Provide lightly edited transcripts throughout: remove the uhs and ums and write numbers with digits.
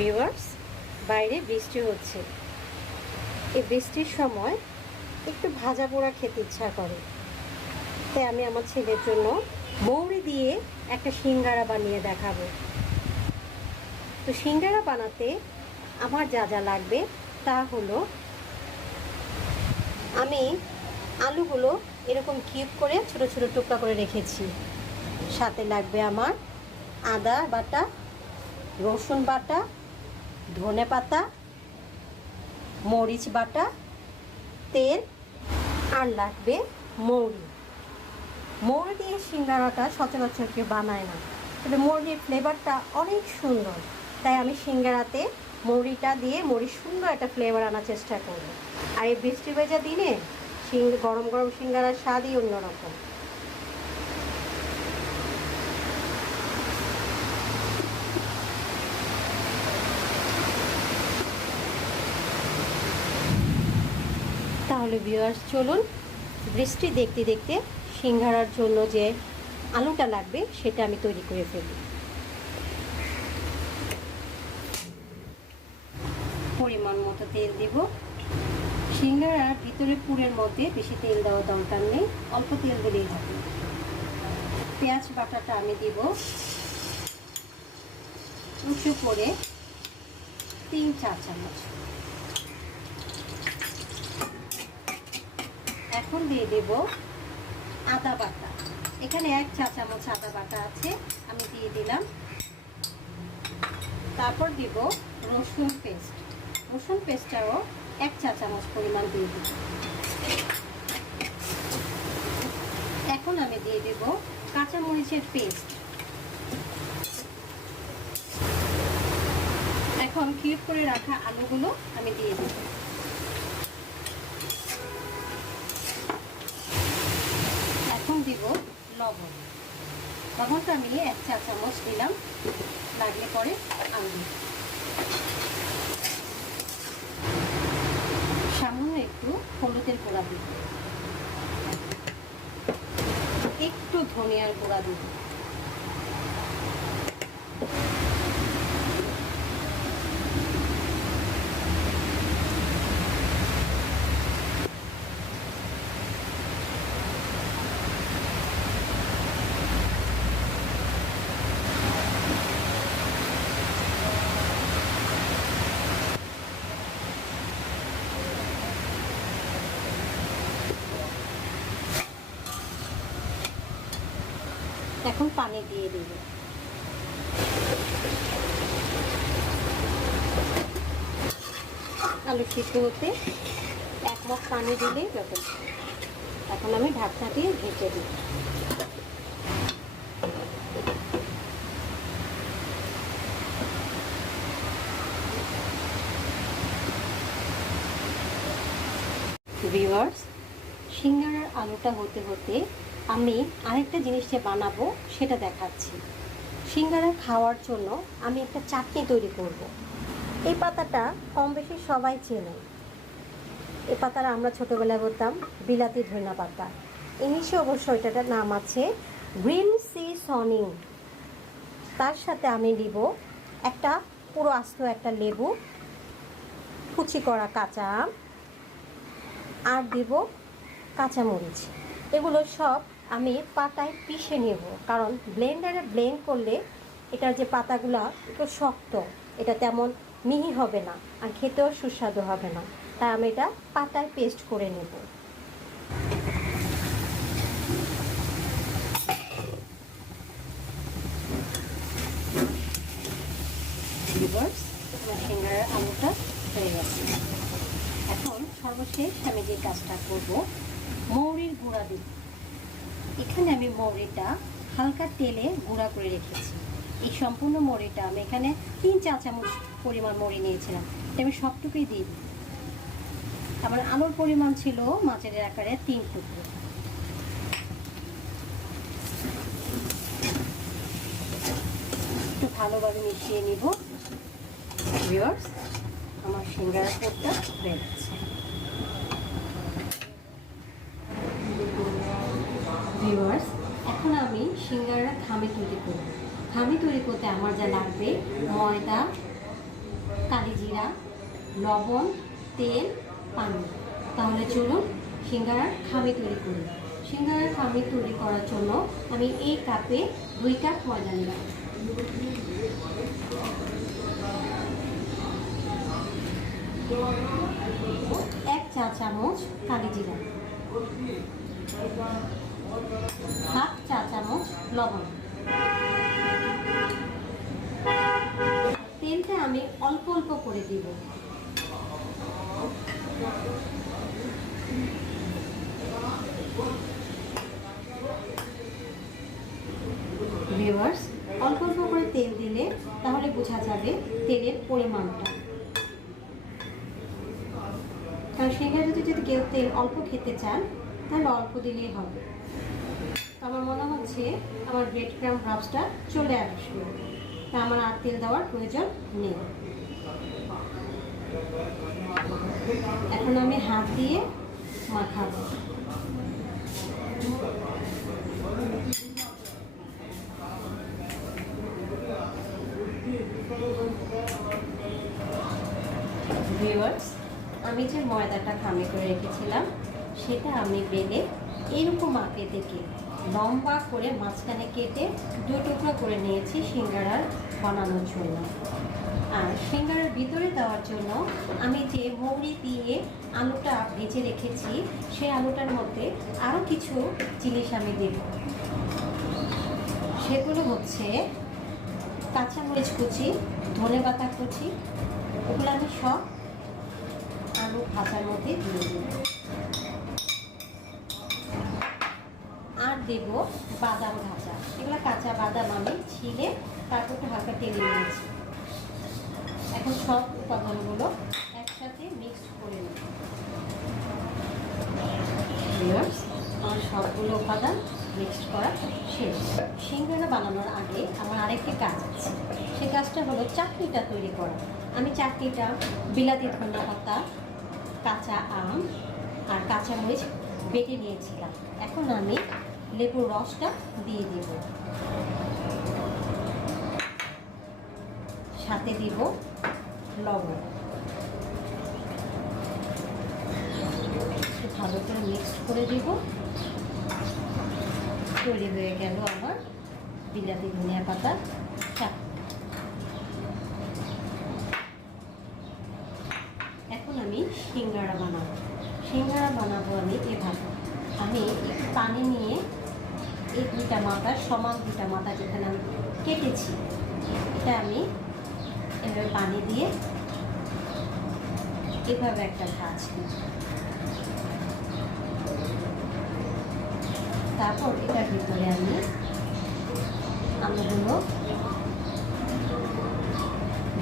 Viewers, বাইরে বৃষ্টি হচ্ছে। এই বৃষ্টির সময় একটু ভাজা পোড়া খেতে ইচ্ছা করে, তাই আমি আমার ছেলের জন্য মৌরি দিয়ে একটা সিঙ্গারা বানিয়ে দেখাবো। তো সিঙ্গারা বানাতে আমার যা যা লাগবে তা হলো, আমি আলুগুলো এরকম কিউব করে ছোট ছোট টুকরা করে রেখেছি। সাথে লাগবে আমার আদা বাটা, রসুন বাটা, ধনে পাতা, মরিচ বাটা, তেল, আর লাগবে মৌরি। মৌরি দিয়ে সিঙ্গারাটা সচরাচর কেউ বানায় না, তবে মৌরির ফ্লেভারটা অনেক সুন্দর, তাই আমি সিঙ্গারাতে মৌরিটা দিয়ে মৌরির সুন্দর একটা ফ্লেভার আনার চেষ্টা করব। আর এই বৃষ্টি ভেজা দিনে গরম গরম সিঙ্গারার স্বাদই অন্যরকম। তাহলে ভিউয়ার্স, চলুন বৃষ্টি দেখতে দেখতে সিঙ্গারার জন্য যে আলুটা লাগবে সেটা আমি তৈরি করে ফেলি। পরিমাণ মতো তেল দেব। সিঙ্গারার ভিতরে পুরের মধ্যে বেশি তেল দেওয়ার দরকার নেই, অল্প তেল দিলেই হবে। পেঁয়াজ বাটাটা আমি দিব উঁচু করে 3-4 চামচ। এখন দিয়ে দেব আদা বাটা। এখানে 1 চা চামচ আদা বাটা আছে, আমি দিয়ে দিলাম। তারপর দিব রসুন পেস্ট। রসুন পেস্টটাও 1 চা চামচ পরিমাণ দিয়ে দিব। এখন আমি দিয়ে দেব কাঁচামরিচের পেস্ট। এখন কিউব করে রাখা আলুগুলো আমি দিয়ে দেব। এখন দিব লবণ। লবণটা আমি 1 চা চামচ দিলাম, লাগলে পরে আনবো। সামান্য একটু হলুদের গুঁড়া দিব, একটু ধনিয়ার গুঁড়া দিব, এখন পানি দিয়ে দেব। আলু সিদ্ধ হতে 1 মগ পানি দিলেই যথেষ্ট। এখন আমি ঢাকনা দিয়ে ঢেকে দিই। ভিউয়ার্স, সিঙ্গারার আলুটা হতে হতে আমি আরেকটা জিনিস যে বানাবো সেটা দেখাচ্ছি। সিঙ্গারা খাওয়ার জন্য আমি একটা চাটনি তৈরি করব। এই পাতাটা কম বেশি সবাই চেনে। এই পাতাটা আমরা ছোটোবেলায় বলতাম বিলাতি ধনিয়া পাতা। ইংলিশে অবশ্য এটার নাম আছে গ্রিন সিজনিং। তার সাথে আমি দিব একটা পুরো আস্ত একটা লেবু, কুচি করা কাঁচা আম, আর দিব কাঁচামরিচ। এগুলো সব আমি পাটায় পিষে নেব, কারণ ব্লেন্ডারে ব্লেন্ড করলে এটার যে পাতাগুলো একটু শক্ত, এটা তেমন মিহি হবে না আর খেতেও সুস্বাদু হবে না, তাই আমি এটা পাটায় পেস্ট করে নেব। সিঙ্গারার আলুটা হয়ে গেছে। এখন সর্বশেষ আমি যে কাজটা করব, মৌরির গুঁড়া দিব। এখানে আমি মৌরিটা হালকা তেলে গুঁড়া করে রেখেছি। এই সম্পূর্ণ মৌরিটা আমি এখানে 3 চা চামচ পরিমাণ মৌরি নিয়েছিলাম, এটা আমি সবটুকুই দিই। আমার আলুর পরিমাণ ছিল মাছের আকারে 3 টুকরো। একটু ভালোভাবে মিশিয়ে নিব। ভিউয়ার্স, আমার সিঙ্গারা পোরটা হয়ে গেছে। ভিউয়ার্স, এখন আমি সিঙ্গারা খামি তৈরি করব। খামি তৈরি করতে আমার যা লাগবে, ময়দা, ময়দা, লবণ, তেল, পানি। তাহলে চলুন সিঙ্গারার খামি তৈরি করি। সিঙ্গারার খামি তৈরি করার জন্য আমি এই কাপে 2 কাপ ময়দা নিলাম। এক চা চামচ কালি জিরা, হাফ চা চামচ লবণ। তেলটা আমি অল্প অল্প করে দিব। ভিউয়ার্স, অল্প অল্প করে তেল দিলে তাহলে বোঝা যাবে তেলের পরিমাণটা। কারণ সেখানে যদি কেউ তেল অল্প খেতে চান তাহলে অল্প দিলেই হবে। তো আমার মনে হচ্ছে আমার ব্রেড ক্রাম রাবসটা চলে আসবে, তা আমার আর তেল দেওয়ার প্রয়োজন নেই। এখন আমি হাত দিয়ে মাখাবো। ভিউয়ার্স, আমি যে ময়দাটা খামি করে রেখেছিলাম সেটা আমি বেলে এরকম আঁকে দেখে লম্বা করে মাঝখানে কেটে 2 টুকরো করে নিয়েছি সিঙ্গারার বানানোর জন্য। আর সিঙ্গারার ভিতরে দেওয়ার জন্য আমি যে মৌরি দিয়ে আলুটা ভেজে রেখেছি সেই আলুটার মধ্যে আরও কিছু জিনিস আমি দেব। সেগুলো হচ্ছে কাঁচামরিচ কুচি, ধনেপাতা কুচি, ওগুলো আমি সব আলু ভাজার মধ্যে দিয়ে দেব। আর দেব বাদাম ভাজা, এগুলো কাঁচা বাদাম আমি ছিলে তারপর একটু হালকা টেনে নিয়েছি। এখন সব উপাদানগুলো একসাথে মিক্সড করে নেব। আমার সবগুলো উপাদান মিক্সড করা শেষ। সিঙ্গারা বানানোর আগে আমার আরেকটি কাজ আছে, সেই কাজটা হলো চাটনিটা তৈরি করা। আমি চাটনিটা বিলাতি ধনিয়া পাতা, কাঁচা আম আর কাঁচামরিচ বেটে নিয়েছিলাম। এখন আমি লেবুর রসটা দিয়ে দেব, সাথে দিব লবণ। ভালো করে মিক্সড করে দেব। তৈরি হয়ে গেল আমার বিলাতি ধনিয়া পাতা চাটনি। এখন আমি সিঙ্গারা বানাবো। সিঙ্গারা বানাবো আমি এভাবে। আমি পানি নিয়ে এই 2টা মাথা, সমান 2টা মাথা যেখানে আমি কেটেছি, এটা আমি এভাবে পানি দিয়ে এভাবে একটা ভাঁজ দিই। তারপর এটার ভিতরে আমি আলুগুলো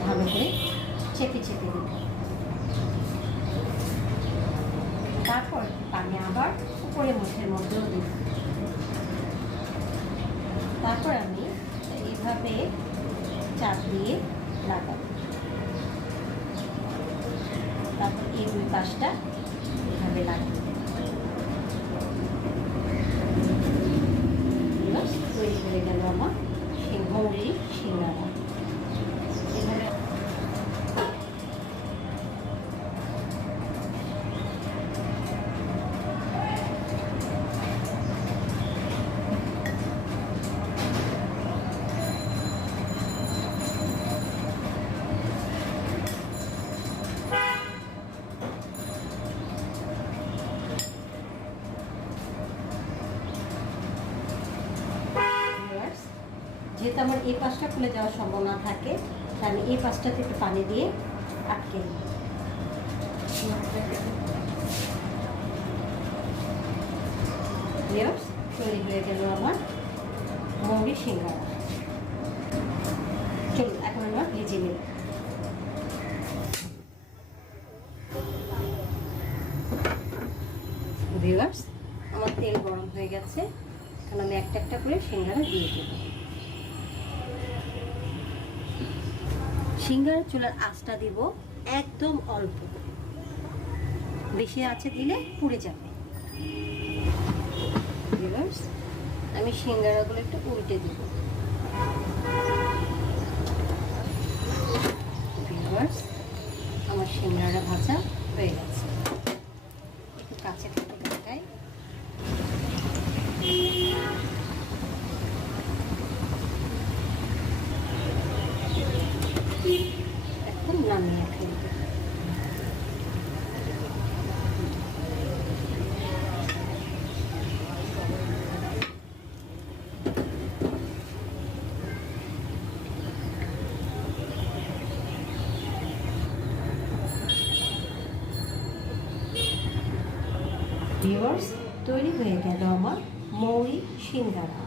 ভালো করে চেপে চেপে দিই। তারপর পানি আবার উপরে মুখের মধ্যেও দিই। তারপর আমি এইভাবে চাপ দিয়ে লাগাবো। তারপর এই 2 পাশটা এভাবে লাগিয়ে তৈরি হয়ে গেল আমার মৌরি সিঙ্গারা। এভাবে যেহেতু আমার এই পাশটা খুলে যাওয়ার সম্ভাবনা থাকে, তাই আমি এই পাশটাতে একটু পানি দিয়ে আটকে নিই। তৈরি হয়ে গেল আমার মৌরি সিঙ্গারা। চলুন এখন আমরা ভেজে নিই। ভিউয়ার্স, আমার তেল গরম হয়ে গেছে, এখন আমি একটা একটা করে সিঙ্গারা দিয়ে দেব। সিঙ্গারা চুলার আঁচটা দিব একদম অল্প, বেশি আঁচে দিলে পুড়ে যাবে। ভিউয়ার্স, আমি সিঙ্গারাগুলো একটু উল্টে দিব। ভিউয়ার্স, আমার সিঙ্গারা ভাজা হয়ে গেছে। একটু কাছে থেকে দেখাই। এখন নামিয়ে ফেলবো। ভিউয়ার্স, তৈরি হয়ে গেল আমার মৌরি সিঙ্গারা।